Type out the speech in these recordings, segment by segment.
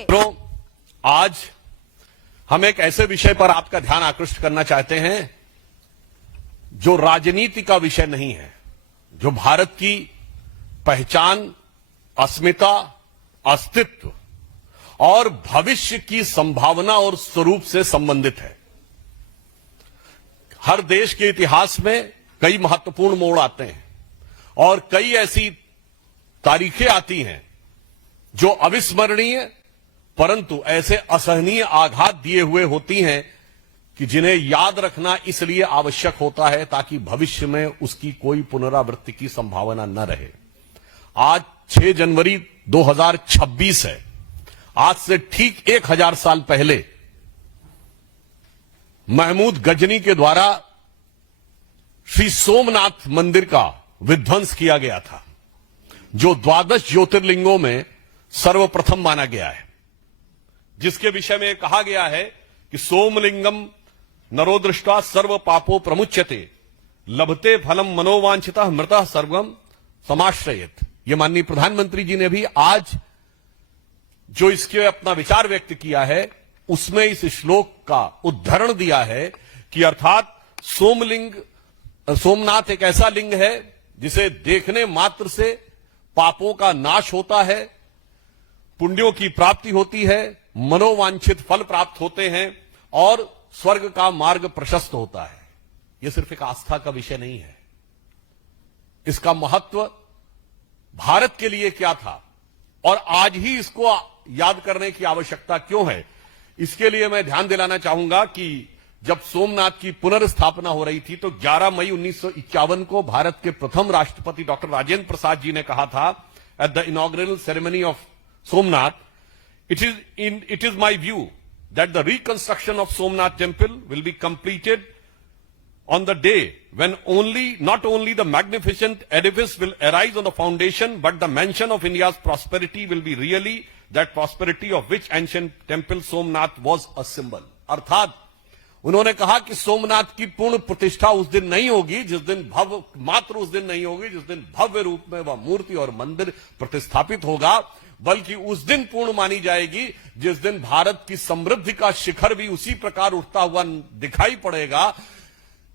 थे। तो आज हम एक ऐसे विषय पर आपका ध्यान आकृष्ट करना चाहते हैं जो राजनीति का विषय नहीं है, जो भारत की पहचान, अस्मिता, अस्तित्व और भविष्य की संभावना और स्वरूप से संबंधित है। हर देश के इतिहास में कई महत्वपूर्ण मोड़ आते हैं और कई ऐसी तारीखें आती हैं जो अविस्मरणीय परंतु ऐसे असहनीय आघात दिए हुए होती हैं कि जिन्हें याद रखना इसलिए आवश्यक होता है ताकि भविष्य में उसकी कोई पुनरावृत्ति की संभावना न रहे। आज 6 जनवरी 2026 है। आज से ठीक 1000 साल पहले महमूद गजनी के द्वारा श्री सोमनाथ मंदिर का विध्वंस किया गया था, जो 12 ज्योतिर्लिंगों में सर्वप्रथम माना गया है, जिसके विषय में कहा गया है कि सोमलिंगम नरो दृष्ट्वा सर्व पापो प्रमुच्यते लभते फलम मनोवांछितः मृतः सर्वम समाश्रयेत। ये माननीय प्रधानमंत्री जी ने भी आज जो इसके अपना विचार व्यक्त किया है उसमें इस श्लोक का उद्धरण दिया है कि अर्थात सोमनाथ एक ऐसा लिंग है जिसे देखने मात्र से पापों का नाश होता है, पुण्यों की प्राप्ति होती है, मनोवांछित फल प्राप्त होते हैं और स्वर्ग का मार्ग प्रशस्त होता है। यह सिर्फ एक आस्था का विषय नहीं है। इसका महत्व भारत के लिए क्या था और आज ही इसको याद करने की आवश्यकता क्यों है, इसके लिए मैं ध्यान दिलाना चाहूंगा कि जब सोमनाथ की पुनर्स्थापना हो रही थी तो 11 मई 1951 को भारत के प्रथम राष्ट्रपति डॉक्टर राजेंद्र प्रसाद जी ने कहा था at the inaugural ceremony of Somnath, it is my view that the reconstruction of Somnath temple will be completed on the day when not only the magnificent edifice will arise on the foundation, but the mansion of India's prosperity will be really that prosperity of which ancient temple Somnath was a symbol. अर्थात उन्होंने कहा कि सोमनाथ की पूर्ण प्रतिष्ठा उस दिन नहीं होगी जिस दिन उस दिन नहीं होगी जिस दिन भव्य रूप में वह मूर्ति और मंदिर प्रतिष्ठापित होगा, बल्कि उस दिन पूर्ण मानी जाएगी जिस दिन भारत की समृद्धि का शिखर भी उसी प्रकार उठता हुआ दिखाई पड़ेगा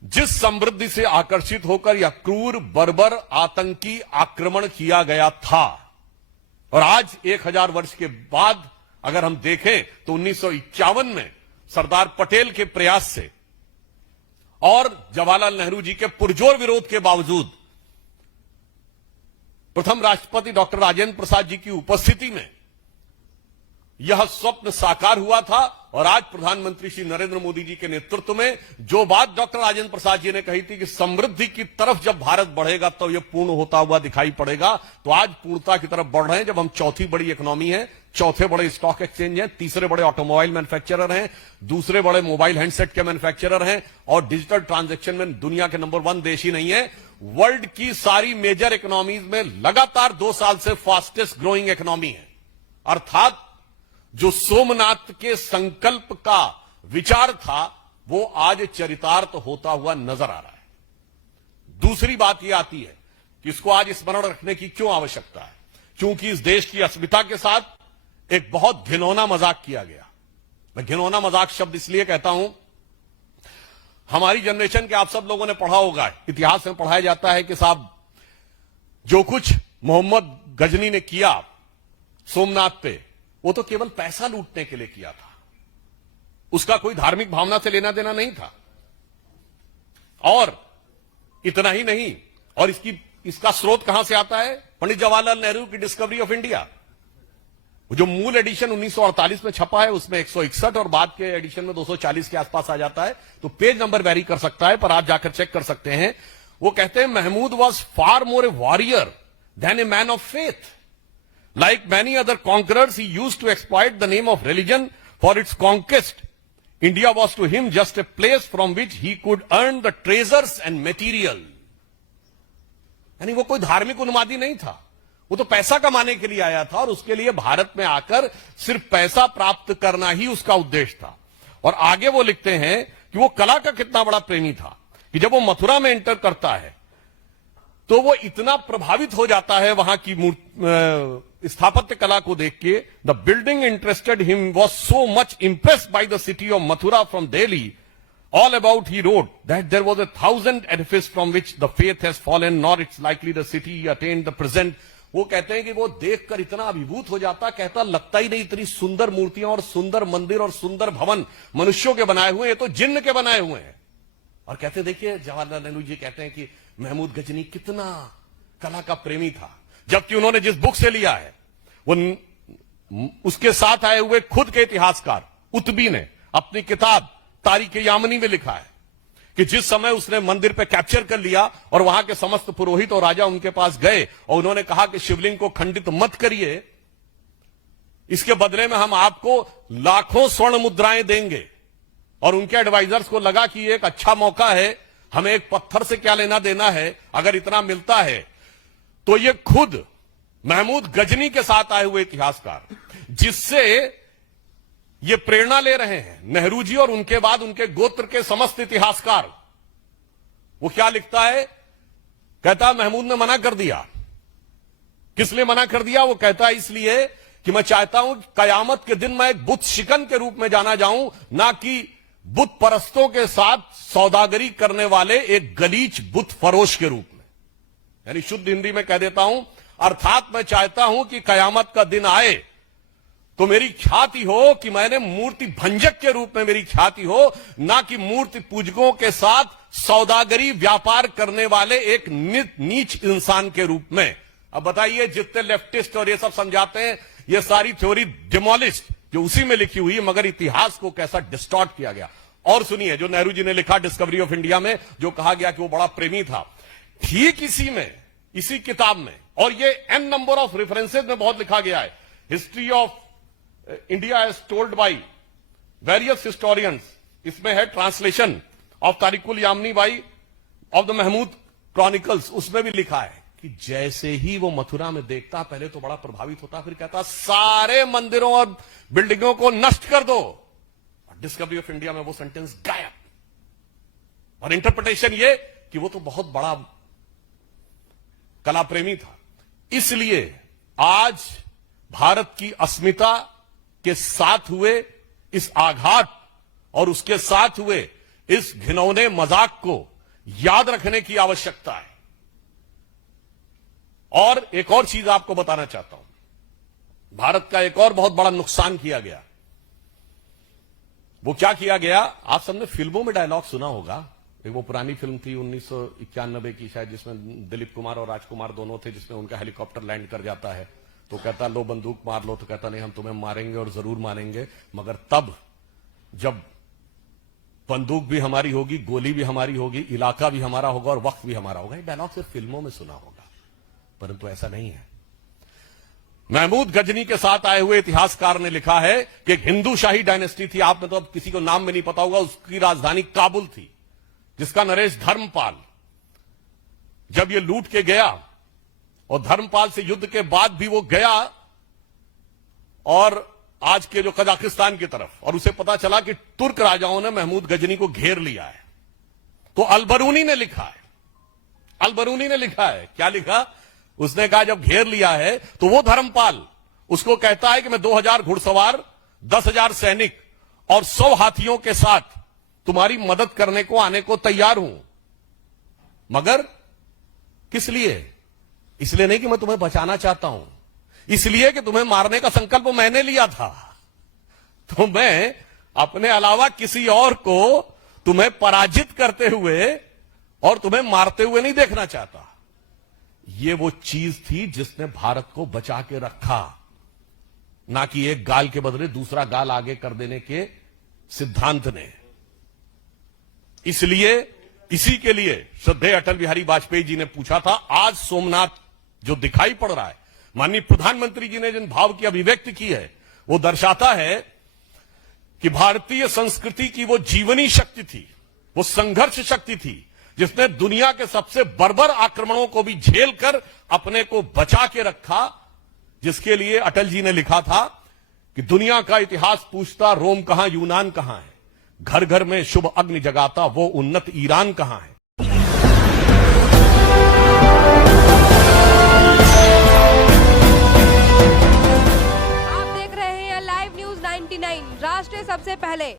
जिस समृद्धि से आकर्षित होकर यह क्रूर बर्बर आतंकी आक्रमण किया गया था। और आज 1000 वर्ष के बाद अगर हम देखें तो 1951 में सरदार पटेल के प्रयास से और जवाहरलाल नेहरू जी के पुरजोर विरोध के बावजूद प्रथम राष्ट्रपति डॉक्टर राजेंद्र प्रसाद जी की उपस्थिति में यह स्वप्न साकार हुआ था। और आज प्रधानमंत्री श्री नरेंद्र मोदी जी के नेतृत्व में जो बात डॉक्टर राजेंद्र प्रसाद जी ने कही थी कि समृद्धि की तरफ जब भारत बढ़ेगा तो यह पूर्ण होता हुआ दिखाई पड़ेगा, तो आज पूर्णता की तरफ बढ़ रहे हैं। जब हम चौथी बड़ी इकोनॉमी है, चौथे बड़े स्टॉक एक्सचेंज हैं, तीसरे बड़े ऑटोमोबाइल मैन्युफैक्चरर हैं, दूसरे बड़े मोबाइल हैंडसेट के मैन्युफैक्चरर हैं और डिजिटल ट्रांजैक्शन में दुनिया के नंबर 1 देश ही नहीं है, वर्ल्ड की सारी मेजर इकोनॉमीज में लगातार 2 साल से फास्टेस्ट ग्रोइंग इकोनॉमी है। अर्थात जो सोमनाथ के संकल्प का विचार था वो आज चरितार्थ होता हुआ नजर आ रहा है। दूसरी बात यह आती है कि इसको आज स्मरण रखने की क्यों आवश्यकता है, क्योंकि इस देश की अस्मिता के साथ एक बहुत घिनौना मजाक किया गया। मैं घिनौना मजाक शब्द इसलिए कहता हूं, हमारी जनरेशन के आप सब लोगों ने पढ़ा होगा, इतिहास में पढ़ाया जाता है कि साहब जो कुछ मोहम्मद गजनी ने किया सोमनाथ पे वो तो केवल पैसा लूटने के लिए किया था, उसका कोई धार्मिक भावना से लेना देना नहीं था। और इतना ही नहीं, और इसका स्रोत कहां से आता है, पंडित जवाहरलाल नेहरू की डिस्कवरी ऑफ इंडिया। जो मूल एडिशन 1948 में छपा है उसमें 161 और बाद के एडिशन में 240 के आसपास आ जाता है, तो पेज नंबर वेरी कर सकता है, पर आप जाकर चेक कर सकते हैं। वो कहते हैं Mahmud was far more a warrior than a man of faith. Like many other conquerors, he used to exploit the name of religion for its conquest. India was to him just a place from which he could earn the treasures and material. यानी वो कोई धार्मिक उन्मादी नहीं था, वो तो पैसा कमाने के लिए आया था और उसके लिए भारत में आकर सिर्फ पैसा प्राप्त करना ही उसका उद्देश्य था। और आगे वो लिखते हैं कि वो कला का कितना बड़ा प्रेमी था कि जब वो मथुरा में एंटर करता है तो वो इतना प्रभावित हो जाता है वहां की स्थापत्य कला को देख के the building interested him was so much impressed by the city of Mathura from Delhi. All about he wrote that there was 1,000 edifices from which the faith has fallen, nor it's likely the city attained the present. वो कहते हैं कि वो देखकर इतना अभिभूत हो जाता, कहता लगता ही नहीं इतनी सुंदर मूर्तियां और सुंदर मंदिर और सुंदर भवन मनुष्यों के बनाए हुए हैं, तो जिन्न के बनाए हुए हैं. और कहते देखिए जवाहरलाल नेहरू जी कहते हैं कि महमूद गजनी कितना कला का प्रेमी था, जबकि उन्होंने जिस बुक से लिया है वो उसके साथ आए हुए खुद के इतिहासकार उतबी ने अपनी किताब तारीख यामनी में लिखा है कि जिस समय उसने मंदिर पे कैप्चर कर लिया और वहां के समस्त पुरोहित और राजा उनके पास गए और उन्होंने कहा कि शिवलिंग को खंडित मत करिए, इसके बदले में हम आपको लाखों स्वर्ण मुद्राएं देंगे. और उनके एडवाइजर्स को लगा कि एक अच्छा मौका है, हमें एक पत्थर से क्या लेना देना है, अगर इतना मिलता है. तो ये खुद महमूद गजनी के साथ आए हुए इतिहासकार जिससे ये प्रेरणा ले रहे हैं नेहरू जी और उनके बाद उनके गोत्र के समस्त इतिहासकार. वो क्या लिखता है, कहता महमूद ने मना कर दिया. किस लिए मना कर दिया? वो कहता है इसलिए कि मैं चाहता हूं कि कयामत के दिन मैं एक बुत शिकन के रूप में जाना जाऊं, ना कि बुत परस्तों के साथ सौदागरी करने वाले एक गलीच बुत फरोश के रूप में. यानी शुद्ध हिंदी में कह देता हूं, अर्थात मैं चाहता हूं कि कयामत का दिन आए तो मेरी ख्याति हो कि मैंने मूर्ति भंजक के रूप में मेरी ख्याति हो, ना कि मूर्ति पूजकों के साथ सौदागरी व्यापार करने वाले एक नीच इंसान के रूप में. अब बताइए जितने लेफ्टिस्ट और ये सब समझाते हैं, ये सारी थ्योरी डिमोलिश्ड जो उसी में लिखी हुई है, मगर इतिहास को कैसा डिस्टॉर्ट किया गया. और सुनिए जो नेहरू जी ने लिखा डिस्कवरी ऑफ इंडिया में, जो कहा गया कि वो बड़ा प्रेमी था, ठीक इसी किताब में, और ये एन नंबर ऑफ रेफरेंसेज में बहुत लिखा गया है. History of India as told by various historians, इसमें है translation of Tarikhul Yamini by of the Mahmud chronicles. उसमें भी लिखा है कि जैसे ही वो मथुरा में देखता, पहले तो बड़ा प्रभावित होता, फिर कहता सारे मंदिरों और बिल्डिंगों को नष्ट कर दो. डिस्कवरी ऑफ इंडिया में वो सेंटेंस गायब. और इंटरप्रिटेशन ये कि वो तो बहुत बड़ा कला प्रेमी था. इसलिए आज भारत की अस्मिता के साथ हुए इस आघात और उसके साथ हुए इस घिनौने मजाक को याद रखने की आवश्यकता है. और एक और चीज आपको बताना चाहता हूं, भारत का एक और बहुत बड़ा नुकसान किया गया. वो क्या किया गया? आप सबने फिल्मों में डायलॉग सुना होगा. एक वो पुरानी फिल्म थी 1991 की शायद, जिसमें दिलीप कुमार और राजकुमार दोनों थे, जिसमें उनका हेलीकॉप्टर लैंड कर जाता है तो कहता लो बंदूक मार लो, तो कहता नहीं हम तुम्हें मारेंगे और जरूर मारेंगे, मगर तब जब बंदूक भी हमारी होगी, गोली भी हमारी होगी, इलाका भी हमारा होगा और वक्त भी हमारा होगा. ये डायलॉग सिर्फ फिल्मों में सुना होगा, परंतु ऐसा नहीं है. महमूद गजनी के साथ आए हुए इतिहासकार ने लिखा है कि एक हिंदू शाही डायनेस्टी थी, आपने तो अब किसी को नाम में नहीं पता होगा, उसकी राजधानी काबुल थी, जिसका नरेश धर्मपाल जब ये लूट के गया और धर्मपाल से युद्ध के बाद भी वो गया और आज के जो कजाकिस्तान की तरफ, और उसे पता चला कि तुर्क राजाओं ने महमूद गजनी को घेर लिया है. तो अलबरूनी ने लिखा है, क्या लिखा? उसने कहा जब घेर लिया है तो वो धर्मपाल उसको कहता है कि मैं 2000 घुड़सवार, 10,000 सैनिक और 100 हाथियों के साथ तुम्हारी मदद करने को आने को तैयार हूं, मगर किस लिए? इसलिए नहीं कि मैं तुम्हें बचाना चाहता हूं, इसलिए कि तुम्हें मारने का संकल्प मैंने लिया था, तो मैं अपने अलावा किसी और को तुम्हें पराजित करते हुए और तुम्हें मारते हुए नहीं देखना चाहता. ये वो चीज थी जिसने भारत को बचा के रखा, ना कि एक गाल के बदले दूसरा गाल आगे कर देने के सिद्धांत ने. इसलिए इसी के लिए श्रद्धेय अटल बिहारी वाजपेयी जी ने पूछा था, आज सोमनाथ जो दिखाई पड़ रहा है, माननीय प्रधानमंत्री जी ने जिन भाव की अभिव्यक्ति की है, वो दर्शाता है कि भारतीय संस्कृति की वो जीवनी शक्ति थी, वो संघर्ष शक्ति थी, जिसने दुनिया के सबसे बर्बर आक्रमणों को भी झेल कर अपने को बचा के रखा, जिसके लिए अटल जी ने लिखा था कि दुनिया का इतिहास पूछता रोम कहां, यूनान कहां है, घर घर में शुभ अग्नि जगाता वो उन्नत ईरान कहां है. 99 राष्ट्र सबसे पहले।